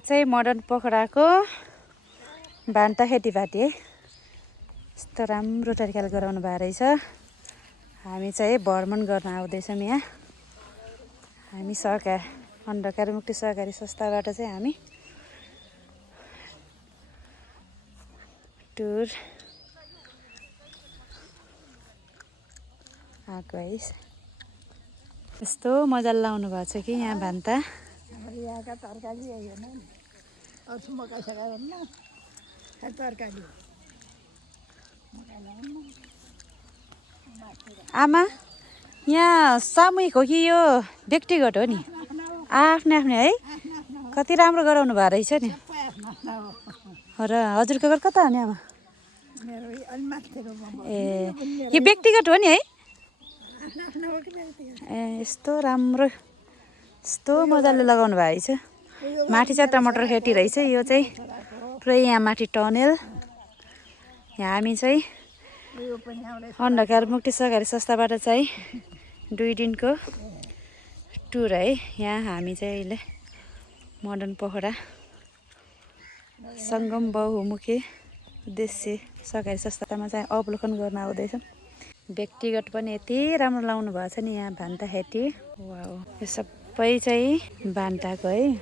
चाहिँ मोडर्न पोखराको बान्ता खेतीपाती है। यस्तो राम्रो तरिकाले गराउनु भएको रहेछ। हामी चाहिँ भ्रमण गर्न आउँदैछौँ यहाँ। हामी अन्धकार मुक्ति सहकारी संस्थाबाट चाहिँ हामी टुर आएको है। यस्तो मजाले लाउनु भएको छ कि यहाँ भान्ता। यहाँका तरकारी हेर्न नि, अरू मकै सकाउन तरकारी आमा यहाँ सामूहिक हो कि यो व्यक्तिगत हो नि? आफ्नै आफ्नै है। कति राम्रो गराउनु भएको रहेछ नि। र हजुरको घर कता हो नि आमा? ए यो व्यक्तिगत हो नि है? ए यस्तो राम्रो, यस्तो मजाले लगाउनु भएको छ। माथि चाहिँ टमाटर खेती रहेछ। यो चाहिँ पुरै यहाँ माथि टनेल। यहाँ हामी चाहिँ अन्धकार मुक्ति सहकारी संस्थाबाट चाहिँ 2 दिनको टुर है। यहाँ हामी चाहिँ अहिले मोडर्न पोखरा सङ्गम बहुमुखी उद्देश्य सहकारी संस्थामा चाहिँ अवलोकन गर्न आउँदैछौँ। व्यक्तिगत पनि यति राम्रो लाउनु भएको छ नि यहाँ भान्ता खेती। वाउ, यो सबै चाहिँ भान्ताको है।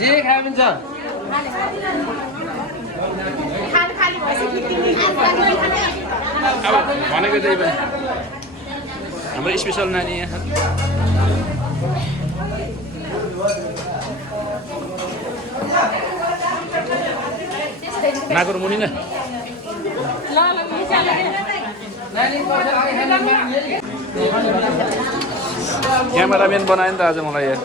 जे खानुहुन्छ अब भनेको त्यही पनि हाम्रो स्पेसल नानी यहाँ नागुर मुनि न क्यामेराम्यान बनायो नि त आज मलाई यहाँ।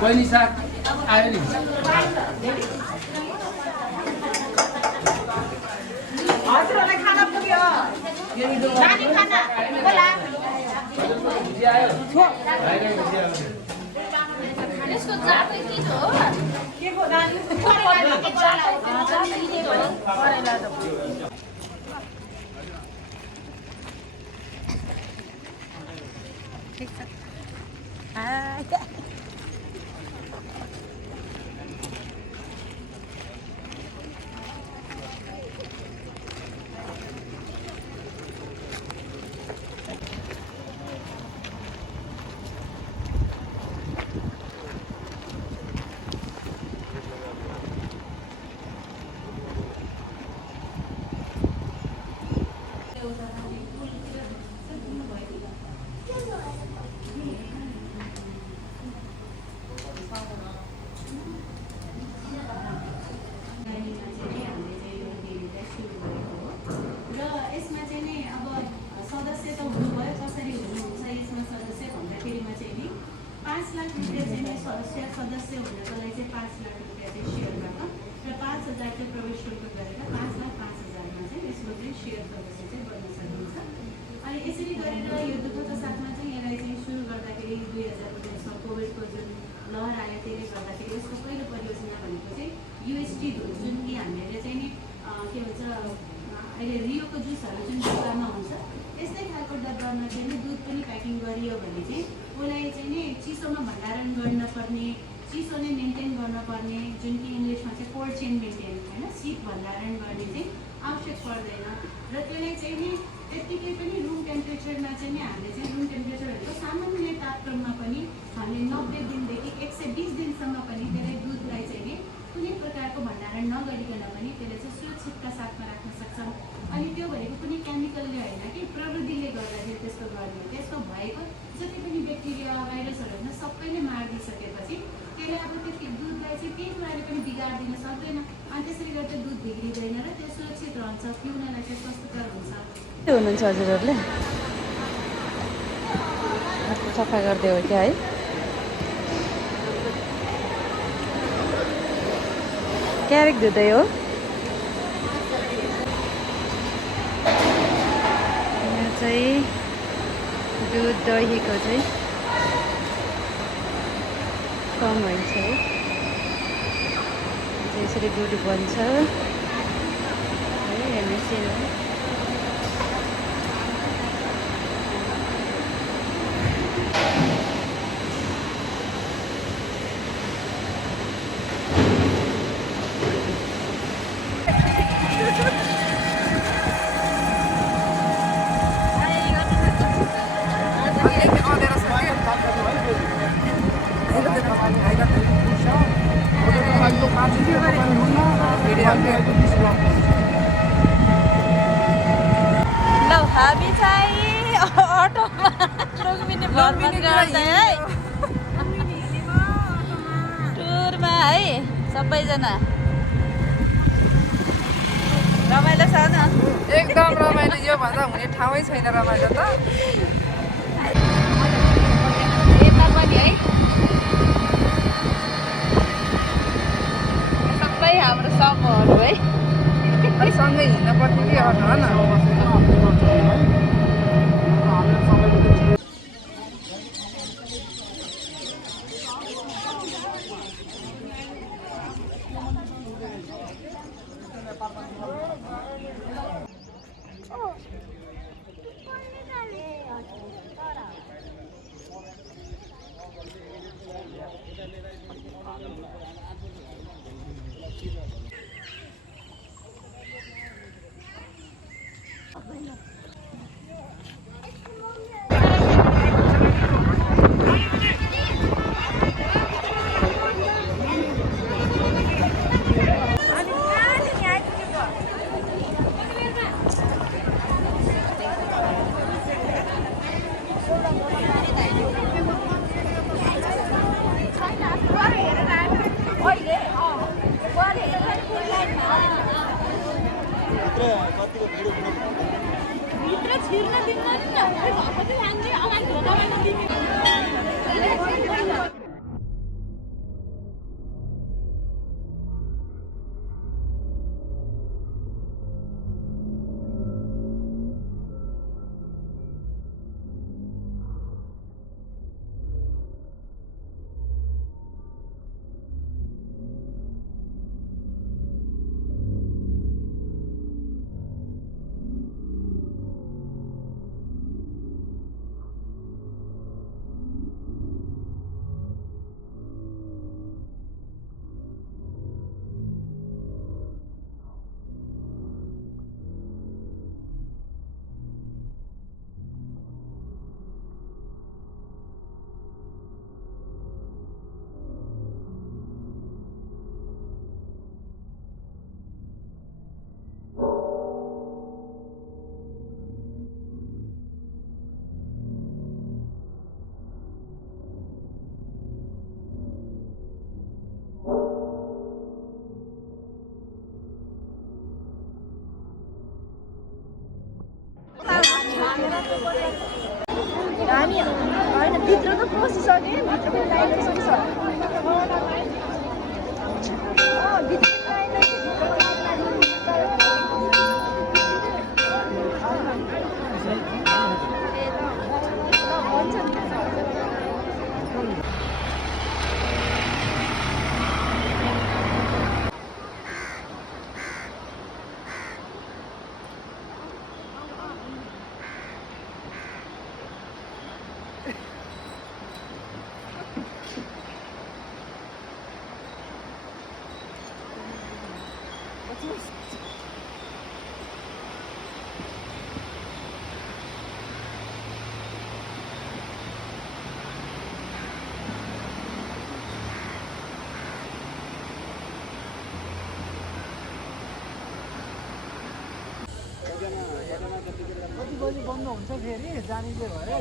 बहिनी साग आयो नि। हजुरहरूलाई खाना पुग्यो। नानी खाना बोला। यसको जातै के हो? के को नानी? ठिक छ। सदस्य हुनको लागि चाहिँ 5 लाख रुपियाँ चाहिँ सेयरबाट र 5,000 चाहिँ प्रवेश शुल्क गरेर 5,05,000 मा चाहिँ यसको चाहिँ सेयर सदस्य चाहिँ बन्न सकिन्छ। अनि यसरी गरेर यो दुःखको साथमा चाहिँ यसलाई चाहिँ सुरु गर्दाखेरि 2019 मा कोभिडको जुन लहर आयो त्यसले गर्दाखेरि यसको पहिलो परियोजना भनेको चाहिँ युएसटी दुध जुन कि हामीले चाहिँ नि के भन्छ अहिले रियोको जुसहरू जुन डब्बामा हुन्छ त्यस्तै खालको डब्बामा चाहिँ नि दुध पनि प्याकिङ गरियो भने चाहिँ उसलाई चाहिँ नि चिसोमा भण्डारण गर्न पर्ने, चिसो नै मेन्टेन गर्न पर्ने, जुन कि इङ्ग्लिसमा चाहिँ कोल्ड चेन मेन्टेन होइन, शीत भण्डारण गर्ने चाहिँ आवश्यक पर्दैन। र त्यसलाई चाहिँ नि त्यत्तिकै पनि रुम टेम्परेचरमा चाहिँ नि हामीले चाहिँ रुम टेम्परेचर भनेको सामान्य तापक्रममा पनि हामीले 90 दिनदेखि 120 दिनसम्म पनि त्यसलाई दुधलाई चाहिँ नि कुनै प्रकारको भण्डारण नगरिकन पनि त्यसले चाहिँ सुरक्षितका साथमा राख्न सक्छौँ। अनि त्यो भनेको कुनै केमिकलले होइन कि प्रविधिले गर्दाखेरि त्यस्तो गर्ने हो। त्यसको भएको जति पनि ब्याक्टेरिया भाइरसहरू होइन सबैले मारिदिइसकेपछि त्यसले अब त्यो दुधलाई चाहिँ केही कुराले पनि बिगारिदिन सक्दैन। अनि त्यसरी गर्दा दुध बिग्रिँदैन र त्यो सुरक्षित रहन्छ, पिउनलाई चाहिँ स्वस्थकर हुन्छ। के हुनुहुन्छ हजुरहरूले? सफा गर्दै हो क्या है? क्यारेक धुँदै हो। यहाँ चाहिँ दुध दहीको चाहिँ कम हुन्छ है। यसरी दुध बन्छ है, यो मेसिन हो। ल हामी चाहिँ अटोमा लुम्बिनी भरमा जाँदै है, टुरमा है सबैजना। रमाइलो छ न? एकदम रमाइलो। यो भन्दा हुने ठाउँै छैन रमाइलो त। यता पनि है सबै हाम्रो समूहहरू है। सँगै हिँड्न पर्ने के गर्नु हो न। हामी होइन भित्र त पसिसक्यो, भित्र पनि लाइन छ। कति बजी बन्द हुन्छ फेरि जाने चाहिँ भयो।